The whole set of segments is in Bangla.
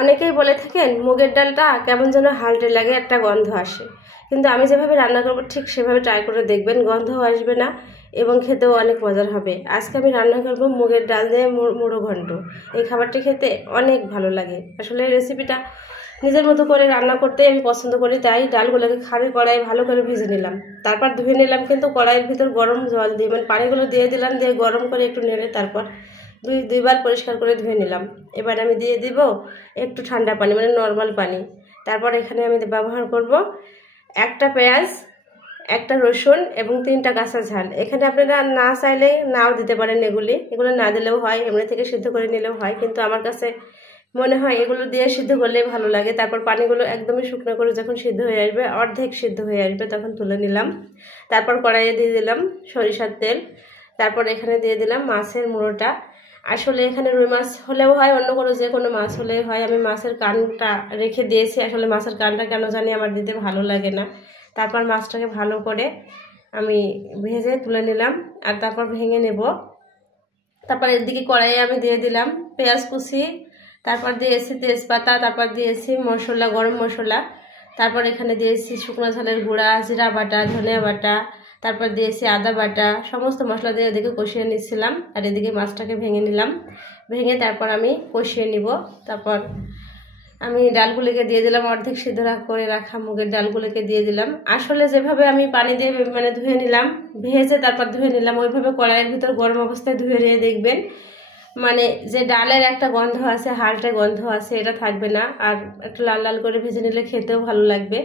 অনেকেই বলে থাকেন মুগের ডালটা কেমন যেন হালটে লাগে, একটা গন্ধ আসে। কিন্তু আমি যেভাবে রান্না করব ঠিক সেভাবে ট্রাই করে দেখবেন, গন্ধও আসবে না এবং খেতেও অনেক মজার হবে। আজকে আমি রান্না করব মুগের ডাল দিয়ে মুড়ো ঘন্ট। এই খাবারটি খেতে অনেক ভালো লাগে। আসলে এই রেসিপিটা নিজের মতো করে রান্না করতে আমি পছন্দ করি, তাই ডালগুলোকে খালি কড়াই ভালো করে ভেজে নিলাম, তারপর ধুয়ে নিলাম। কিন্তু কড়াইয়ের ভিতর গরম জল দিয়ে মানে পানিগুলো দিয়ে দিলাম, দিয়ে গরম করে একটু নেড়ে তারপর দুইবার পরিষ্কার করে ধুয়ে নিলাম। এবার আমি দিয়ে দিব একটু ঠান্ডা পানি, মানে নর্মাল পানি। তারপর এখানে আমি ব্যবহার করব একটা পেঁয়াজ, একটা রসুন এবং 3টা কাঁচা ঝাল। এখানে আপনারা না চাইলে নাও দিতে পারেন, এগুলো না দিলেও হয়, এমনি থেকে সিদ্ধ করে নিলেও হয়, কিন্তু আমার কাছে মনে হয় এগুলো দিয়ে সিদ্ধ করলে ভালো লাগে। তারপর পানিগুলো একদমই শুকনো করে যখন সিদ্ধ হয়ে আসবে, অর্ধেক সিদ্ধ হয়ে আসবে, তখন তুলে নিলাম। তারপর কড়াইয়ে দিয়ে দিলাম সরিষার তেল। তারপর এখানে দিয়ে দিলাম মাছের মুড়োটা। আসলে এখানে রুই মাছ হলেও হয়, অন্য কোনো যে কোনো মাছ হলেও হয়। আমি মাছের কানটা রেখে দিয়েছি, আসলে মাছের কানটা কেন জানি আমার দিতে ভালো লাগে না। তারপর মাছটাকে ভালো করে আমি ভেজে তুলে নিলাম আর তারপর ভেঙে নেব। তারপর এদিকে কড়াইয়ে আমি দিয়ে দিলাম পেঁয়াজ কুচি, তারপর দিয়েছি তেজপাতা, তারপর দিয়েছি মশলা, গরম মশলা, তারপর এখানে দিয়েছি শুকনো ঝালের গুঁড়া, জিরা বাটা, ধনিয়া বাটা, তারপর দিয়েছি আদা বাটা। সমস্ত মশলা দিয়ে এদিকে কষিয়ে নিচ্ছিলাম আর এদিকে মাছটাকে ভেঙে নিলাম। ভেঙে তারপর আমি কষিয়ে নিব। তারপর আমি ডালগুলিকে দিয়ে দিলাম, অর্ধেক সিদ্ধ করে রাখা মুগের ডালগুলিকে দিয়ে দিলাম। আসলে যেভাবে আমি পানি দিয়ে মানে ধুয়ে নিলাম, ভেজে তারপর ধুয়ে নিলাম, ওইভাবে কড়াইয়ের ভিতর গরম অবস্থায় ধুয়ে নিয়ে দেখবেন মানে যে ডালের একটা গন্ধ আছে, হালটে গন্ধ আছে, এটা থাকবে না। আর একটু লাল লাল করে ভেজে নিলে খেতেও ভালো লাগবে।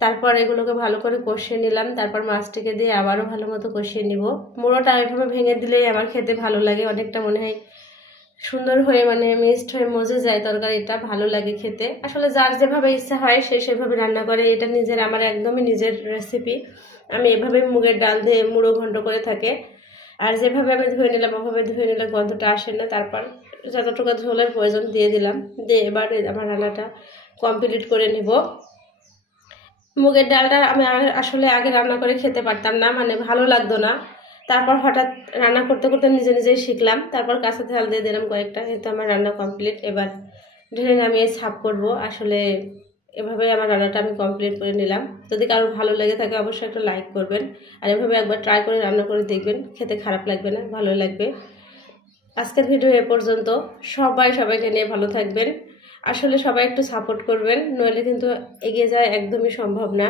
তারপর এগুলোকে ভালো করে কষিয়ে নিলাম। তারপর মাছটিকে দিয়ে আবারও ভালো মতো কষিয়ে নিব। মুড়োটা ওইভাবে ভেঙে দিলেই আমার খেতে ভালো লাগে, অনেকটা মনে হয় সুন্দর হয়ে মানে মিক্সড হয়ে মজে যায় তরকারিটা, ভালো লাগে খেতে। আসলে যার যেভাবে ইচ্ছা হয় সে সেভাবে রান্না করে, এটা আমার একদমই নিজের রেসিপি। আমি এভাবে মুগের ডাল দিয়ে মুড়ো ঘন্ট করে থাকি। আর যেভাবে আমি ধুয়ে নিলাম ওভাবে ধুয়ে নিলে গন্ধটা আসে না। তারপর যতটুকু ঝোলের প্রয়োজন দিয়ে দিলাম, দিয়ে এবার আমার রান্নাটা কমপ্লিট করে নিব। মুগের ডালটা আমি আসলে আগে রান্না করে খেতে পারতাম না, মানে ভালো লাগতো না। তারপর হঠাৎ রান্না করতে করতে নিজে নিজেই শিখলাম। তারপর কাঁচা ঝাল দিয়ে দিলাম কয়েকটা। কিন্তু আমার রান্না কমপ্লিট। এবার ঢেলে নামিয়ে সার্ভ করব। আসলে এভাবে আমার রান্নাটা আমি কমপ্লিট করে নিলাম। যদি কারো ভালো লেগে থাকে অবশ্যই একটা লাইক করবেন, আর এভাবে একবার ট্রাই করে রান্না করে দেখবেন, খেতে খারাপ লাগবে না, ভালো লাগবে। আজকের ভিডিও এ পর্যন্ত। সবাইকে নিয়ে ভালো থাকবেন। আসলে সবাই একটু সাপোর্ট করবেন, নইলে কিন্তু এগিয়ে যাওয়া একদমই সম্ভব না।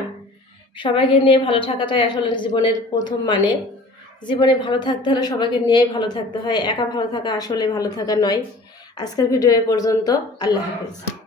সবাইকে নিয়ে ভালো থাকাটাই আসলে জীবনের প্রথম মানে। জীবনে ভালো থাকতে হলে সবাইকে নিয়েই ভালো থাকতে হয়, একা ভালো থাকা আসলে ভালো থাকা নয়। আজকের ভিডিও এ পর্যন্ত। আল্লাহ হাফেজ।